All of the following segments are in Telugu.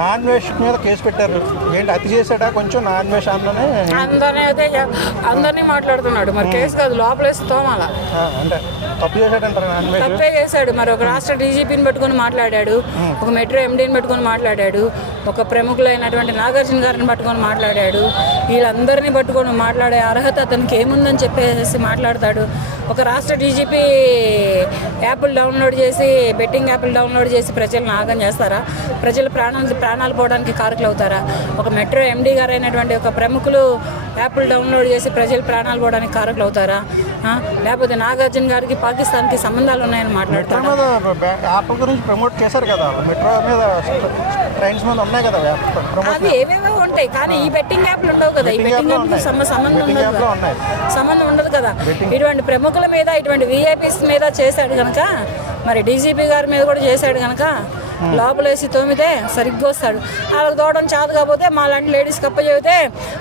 నాన్ వెజ్ మీద కేసు పెట్టారు. ఏంటి అతి చేసాడా కొంచెం నాన్ వెజ్ అన్ననే అందరినీ మాట్లాడుతున్నాడు. మరి కేసు కాదు, లోపలేసి తోమాల. అంటే తప్పు చేశాడంటారు. నాన్ వెజ్ తప్పే చేశాడు. మరి ఒక రాష్ట్ర డీజీపీని పెట్టుకొని మాట్లాడాడు, ఒక మెట్రో ఎండీని పెట్టుకొని మాట్లాడాడు, ఒక ప్రముఖులైనటువంటి నాగార్జున గారిని పట్టుకొని మాట్లాడాడు. వీళ్ళందరినీ పట్టుకొని మాట్లాడే అర్హత అతనికి ఏముందని చెప్పేసి మాట్లాడతాడు. ఒక రాష్ట్ర డీజీపీ యాప్లు డౌన్లోడ్ చేసి, బెట్టింగ్ యాప్లు డౌన్లోడ్ చేసి ప్రజలను ఆగం చేస్తారా? ప్రజల ప్రాణాలు పోవడానికి కారకులు అవుతారా? ఒక మెట్రో ఎండీ గారు అయినటువంటి ఒక ప్రముఖులు యాప్లు డౌన్లోడ్ చేసి ప్రజల ప్రాణాలు పోవడానికి కారకులు అవుతారా? లేకపోతే నాగార్జున గారికి పాకిస్తాన్కి సంబంధాలు ఉన్నాయని మాట్లాడతారు. యాప్ గురించి ప్రమోట్ చేశారు కదా, మెట్రో మీద ట్రైన్స్ మీద ఉన్నాయి కదా అవి ఏవేవో ఉంటాయి, కానీ ఈ బెట్టింగ్ యాప్లు ఉండవు కదా. ఈ బెట్టింగ్ యాప్కి సంబంధం ఉండదు కదా. ఇటువంటి ప్రముఖుల మీద, ఇటువంటి విఐపీస్ మీద చేశాడు కనుక, మరి డీజీపీ గారి మీద కూడా చేశాడు కనుక లోపలేసి తోమితే సరిగ్గా వస్తాడు. వాళ్ళకి తోవడం చేత కాకపోతే మా లాంటి లేడీస్కి అప్పచెబితే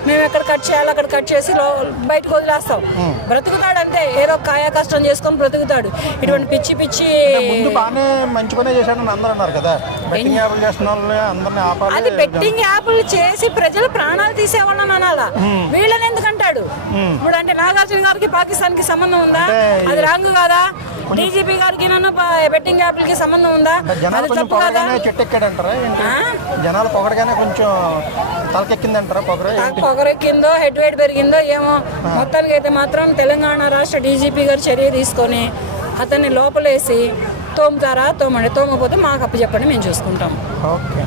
మేము ఎక్కడ కట్ చేయాలి అక్కడ కట్ చేసి బయటకు వదిలేస్తాం. బ్రతుకుతాడు అంతే, ఏదో కాయ కష్టం చేసుకొని బ్రతుకుతాడు. ఇటువంటి పిచ్చి పిచ్చి మంచి పనే చేశాడని అందరూ అన్నారు కదా. అది బెట్టింగ్ యాప్లు చేసి ప్రజల ప్రాణాలు తీసేవాళ్ళని అనాలా, వీళ్ళని ఎందుకంటాడు? ఇప్పుడు అంటే నాగార్జున గారికి పాకిస్తాన్కి సంబంధం ఉందా? అది రాంగ్ కాదా? డీజీపీ గారికి నన్ను బెట్టింగ్ యాప్లకి సంబంధం ఉందా? అది తప్పు కదా. చెట్టెక్కాడంటారా? జనాలు పొగడగానే కొంచెం తలకెక్కిందంటారా? పొగరెక్కిందో, హెడ్ వెయిట్ పెరిగిందో ఏమో. మొత్తానికి అయితే మాత్రం తెలంగాణ రాష్ట్ర డీజీపీ గారు చర్య తీసుకొని అతన్ని లోపలేసి తోముతారా? తోమండి. తోమకపోతే మాకు అప్పు చెప్పండి, మేము చూసుకుంటాం. ఓకే.